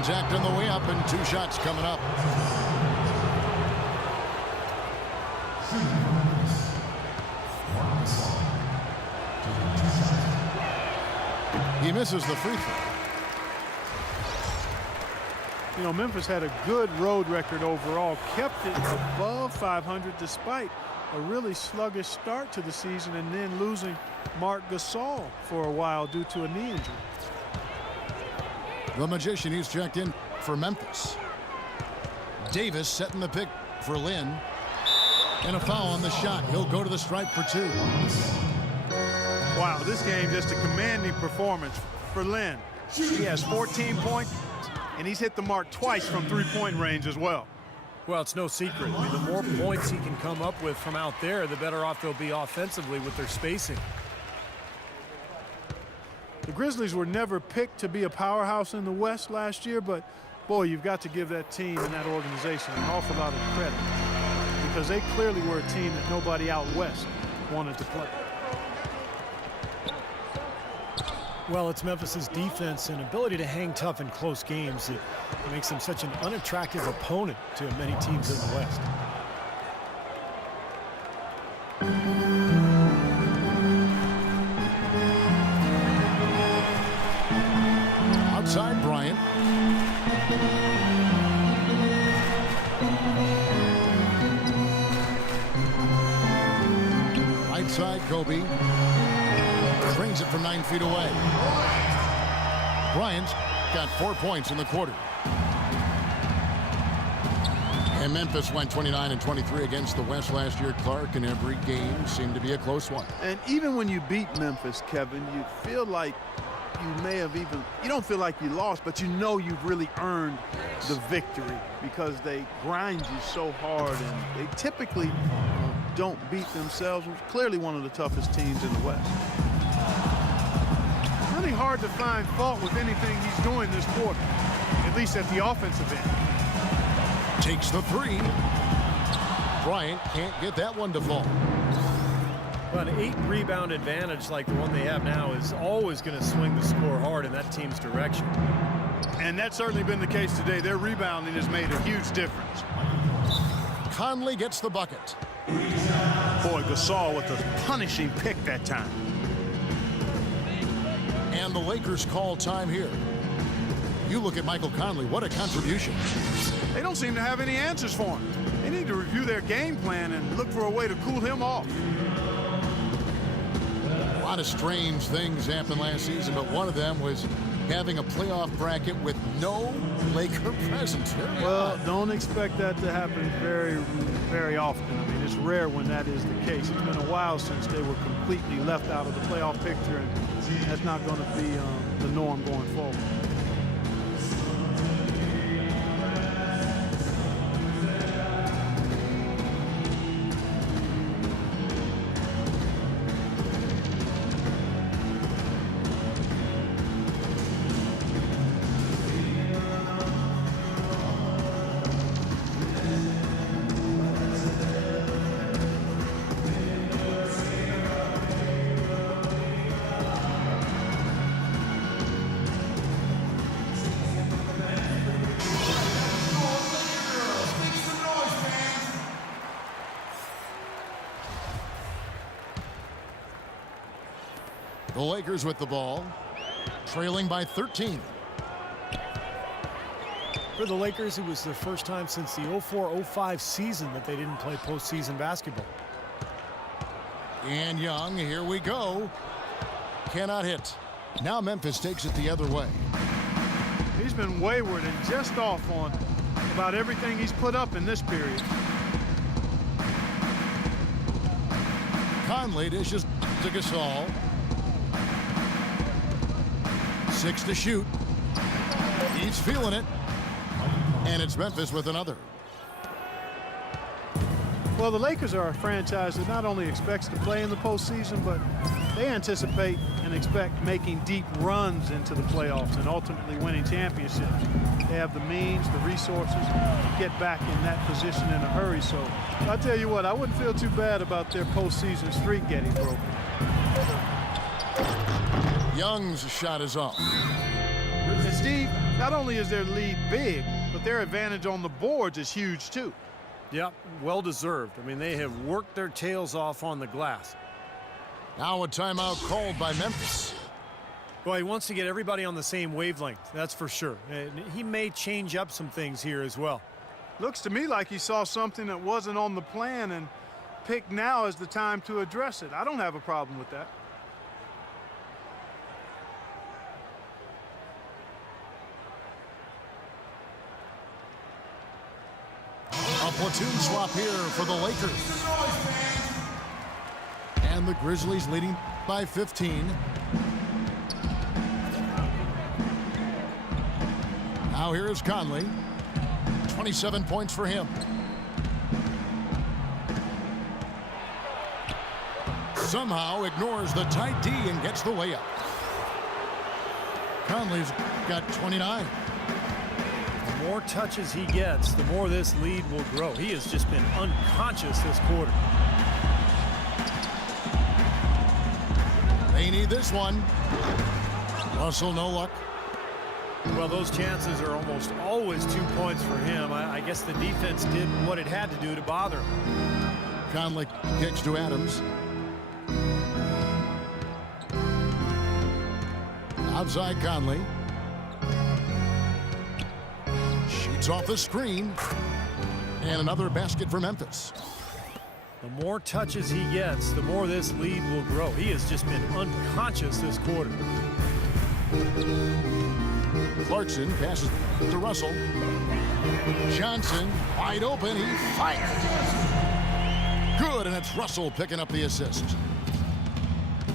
Contact on the way up and 2 shots coming up. He misses the free throw. You know, Memphis had a good road record overall, kept it above 500 despite a really sluggish start to the season and then losing Marc Gasol for a while due to a knee injury. The Magician, he's checked in for Memphis. Davis setting the pick for Lynn. And a foul on the shot. He'll go to the stripe for 2. Wow, this game just a commanding performance for Lynn. He has 14 points, and he's hit the mark twice from 3-point range as well. Well, it's no secret. I mean, the more points he can come up with from out there, the better off they'll be offensively with their spacing. The Grizzlies were never picked to be a powerhouse in the West last year, but boy, you've got to give that team and that organization an awful lot of credit because they clearly were a team that nobody out West wanted to play. Well, it's Memphis's defense and ability to hang tough in close games that makes them such an unattractive opponent to many teams in the West. Outside Bryant. Right side Kobe. Brings it from 9 feet away. Bryant's got 4 points in the quarter. And Memphis went 29-23 against the West last year, Clark, and every game seemed to be a close one. And even when you beat Memphis, Kevin, you feel like you may have even, you don't feel like you lost, but you know you've really earned the victory because they grind you so hard and they typically don't beat themselves. Clearly one of the toughest teams in the West. Really hard to find fault with anything he's doing this quarter, at least at the offensive end. Takes the 3. Bryant can't get that one to fall. Well, an 8-rebound advantage like the one they have now is always going to swing the score hard in that team's direction. And that's certainly been the case today. Their rebounding has made a huge difference. Conley gets the bucket. Boy, Gasol with a punishing pick that time. And the Lakers call time here. You look at Michael Conley, what a contribution. They don't seem to have any answers for him. They need to review their game plan and look for a way to cool him off. A lot of strange things happened last season, but one of them was having a playoff bracket with no Laker presence. Well, don't expect that to happen very, very often. I mean, it's rare when that is the case. It's been a while since they were completely left out of the playoff picture, and that's not going to be the norm going forward. The Lakers with the ball, trailing by 13. For the Lakers, it was the first time since the 04-05 season that they didn't play postseason basketball. And Young, here we go. Cannot hit. Now Memphis takes it the other way. He's been wayward and just off on about everything he's put up in this period. Conley dishes to Gasol. 6 to shoot. He's feeling it. And it's Memphis with another. Well, the Lakers are a franchise that not only expects to play in the postseason, but they anticipate and expect making deep runs into the playoffs and ultimately winning championships. They have the means, the resources to get back in that position in a hurry. So I'll tell you what, I wouldn't feel too bad about their postseason streak getting broken. Young's shot is off. And Steve, not only is their lead big, but their advantage on the boards is huge too. Yep, well deserved. I mean, they have worked their tails off on the glass. Now a timeout called by Memphis. Well, he wants to get everybody on the same wavelength, that's for sure. And he may change up some things here as well. Looks to me like he saw something that wasn't on the plan and picked now as the time to address it. I don't have a problem with that. A platoon swap here for the Lakers. And the Grizzlies leading by 15. Now here is Conley. 27 points for him. Somehow ignores the tight D and gets the layup. Conley's got 29. The more touches he gets, the more this lead will grow. He has just been unconscious this quarter. They need this one. Russell, no luck. Well, those chances are almost always 2 points for him. I guess the defense did what it had to do to bother him. Conley kicks to Adams. Outside Conley. Shoots off the screen. And another basket for Memphis. The more touches he gets, the more this lead will grow. He has just been unconscious this quarter. Clarkson passes to Russell. Johnson wide open. He fires. Good, and it's Russell picking up the assist.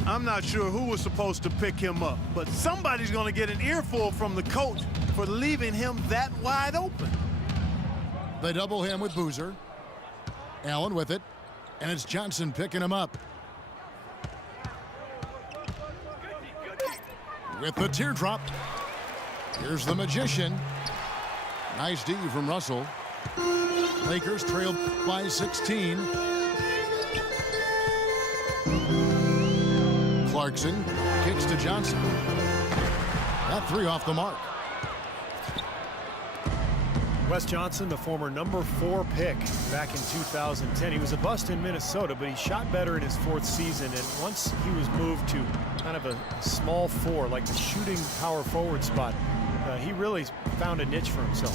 I'm not sure who was supposed to pick him up, but somebody's going to get an earful from the coach for leaving him that wide open. They double him with Boozer. Allen with it, and it's Johnson picking him up. With the teardrop. Here's the magician. Nice D from Russell. Lakers trail by 16. Clarkson kicks to Johnson. That three off the mark. Wes Johnson, the former #4 pick back in 2010. He was a bust in Minnesota, but he shot better in his 4th season. And once he was moved to kind of a small 4, like the shooting power forward spot, he really found a niche for himself.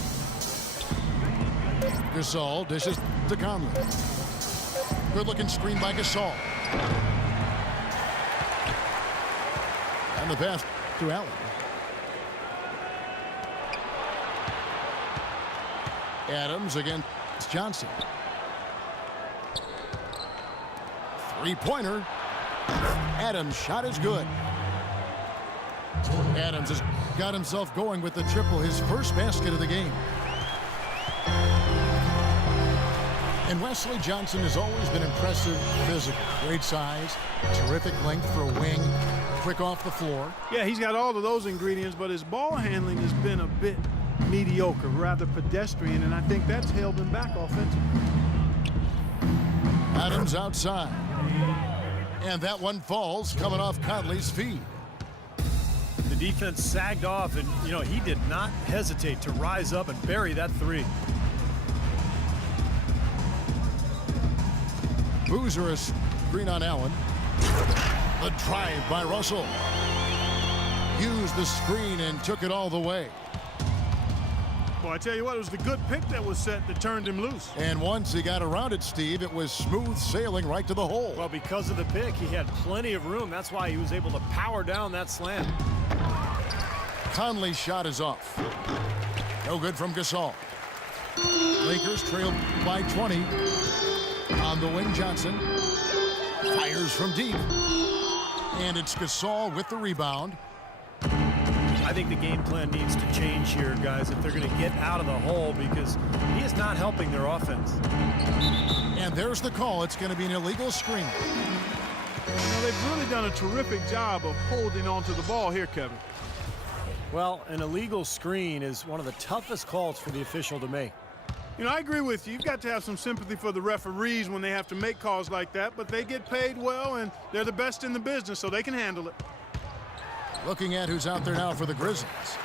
Gasol dishes to Conley. Good looking screen by Gasol. And the pass to Allen. Adams against Johnson. Three-pointer. Adams' shot is good. Adams has got himself going with the triple, his first basket of the game. And Wesley Johnson has always been impressive physical. Great size, terrific length for a wing, quick off the floor. Yeah, he's got all of those ingredients, but his ball handling has been a bit mediocre, rather pedestrian, and I think that's held him back offensively. Adams outside. And that one falls coming off Conley's feet. The defense sagged off, and, you know, he did not hesitate to rise up and bury that three. Boozer is screen on Allen. The drive by Russell. Used the screen and took it all the way. Well, I tell you what, it was the good pick that was set that turned him loose. And once he got around it, Steve, it was smooth sailing right to the hole. Well, because of the pick, he had plenty of room. That's why he was able to power down that slam. Conley's shot is off. No good from Gasol. Lakers trail by 20. On the wing, Johnson fires from deep. And it's Gasol with the rebound. I think the game plan needs to change here, guys, if they're going to get out of the hole, because he is not helping their offense. And there's the call. It's going to be an illegal screen. You know, they've really done a terrific job of holding onto the ball here, Kevin. Well, an illegal screen is one of the toughest calls for the official to make. You know, I agree with you. You've got to have some sympathy for the referees when they have to make calls like that, but they get paid well, and they're the best in the business, so they can handle it. Looking at who's out there now for the Grizzlies.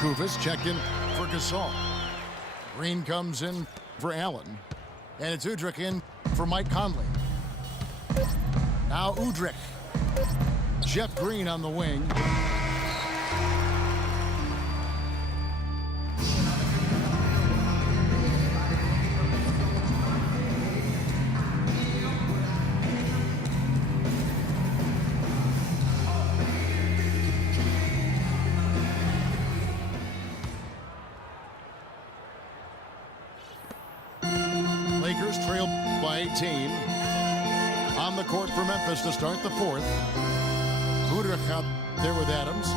Kufis checked in for Gasol. Green comes in for Allen. And it's Udrich in for Mike Conley. Now Udrich. Jeff Green on the wing. Lakers trail by 18. On the court for Memphis to start the fourth. Udrich out there with Adams.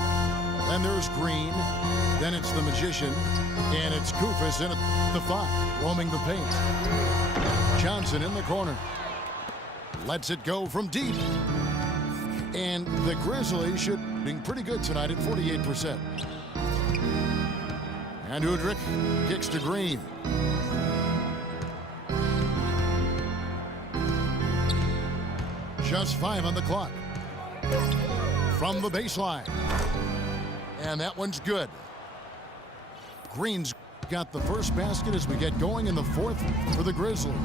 Then there's Green. Then it's the Magician. And it's Kufis in at the 5, roaming the paint. Johnson in the corner. Lets it go from deep. And the Grizzlies shooting pretty good tonight at 48%. And Udrich kicks to Green. Just 5 on the clock. From the baseline. And that one's good. Green's got the first basket as we get going in the fourth for the Grizzlies.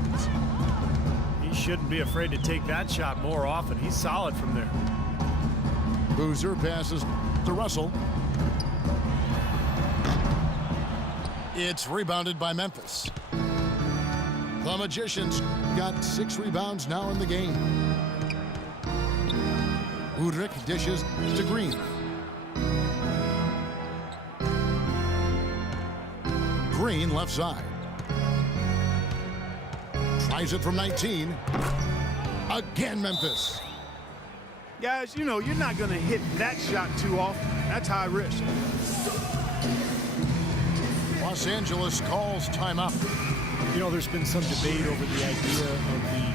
He shouldn't be afraid to take that shot more often. He's solid from there. Boozer passes to Russell. It's rebounded by Memphis. The Magicians got 6 rebounds now in the game. Udrich dishes to Green. Green left side. Tries it from 19. Again, Memphis. Guys, you know, you're not going to hit that shot too often. That's high risk. Los Angeles calls timeout. You know, there's been some debate over the idea of the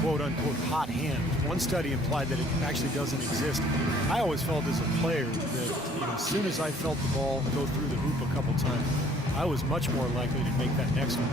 quote-unquote hot hand. One study implied that it actually doesn't exist. I always felt as a player that, you know, as soon as I felt the ball go through the hoop a couple times, I was much more likely to make that next one.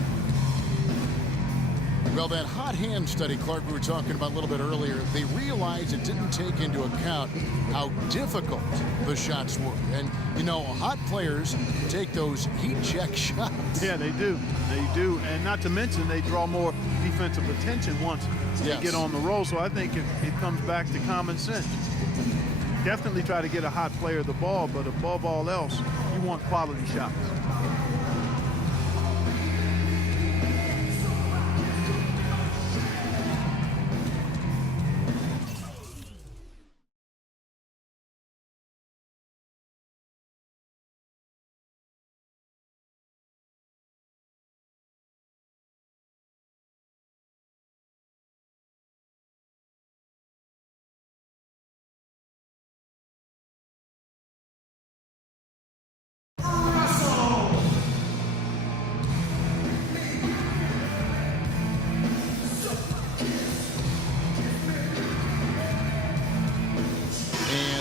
Well, that hot hand study, Clark, we were talking about a little bit earlier, they realized it didn't take into account how difficult the shots were. And, you know, hot players take those heat check shots. Yeah, they do. They do. And not to mention, they draw more defensive attention once they get on the roll. So I think it comes back to common sense. Definitely try to get a hot player the ball, but above all else, you want quality shots.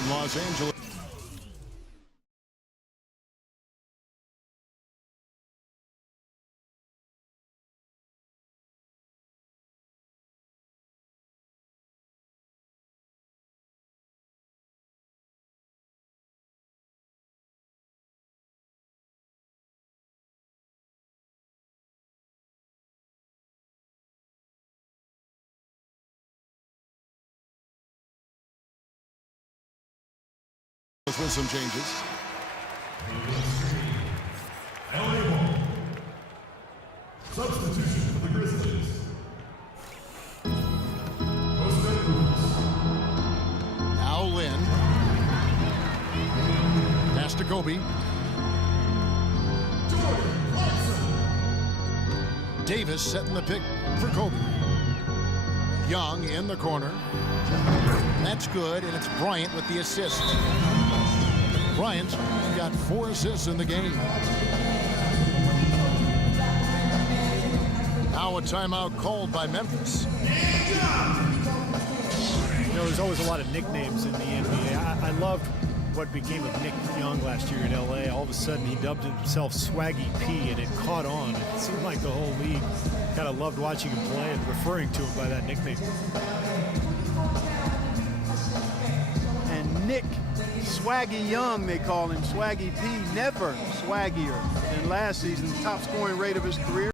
Los Angeles. With some changes. Substitution for the Grizzlies. Now Lynn. Pass to Kobe. Davis setting the pick for Kobe. Young in the corner. That's good, and it's Bryant with the assist. Bryant's got 4 assists in the game. Now a timeout called by Memphis. You know, there's always a lot of nicknames in the NBA. I loved what became of Nick Young last year in LA. All of a sudden, he dubbed himself Swaggy P, and it caught on. It seemed like the whole league kind of loved watching him play and referring to him by that nickname. And Nick Swaggy Young, they call him, Swaggy P, never swaggier than last season, top scoring rate of his career.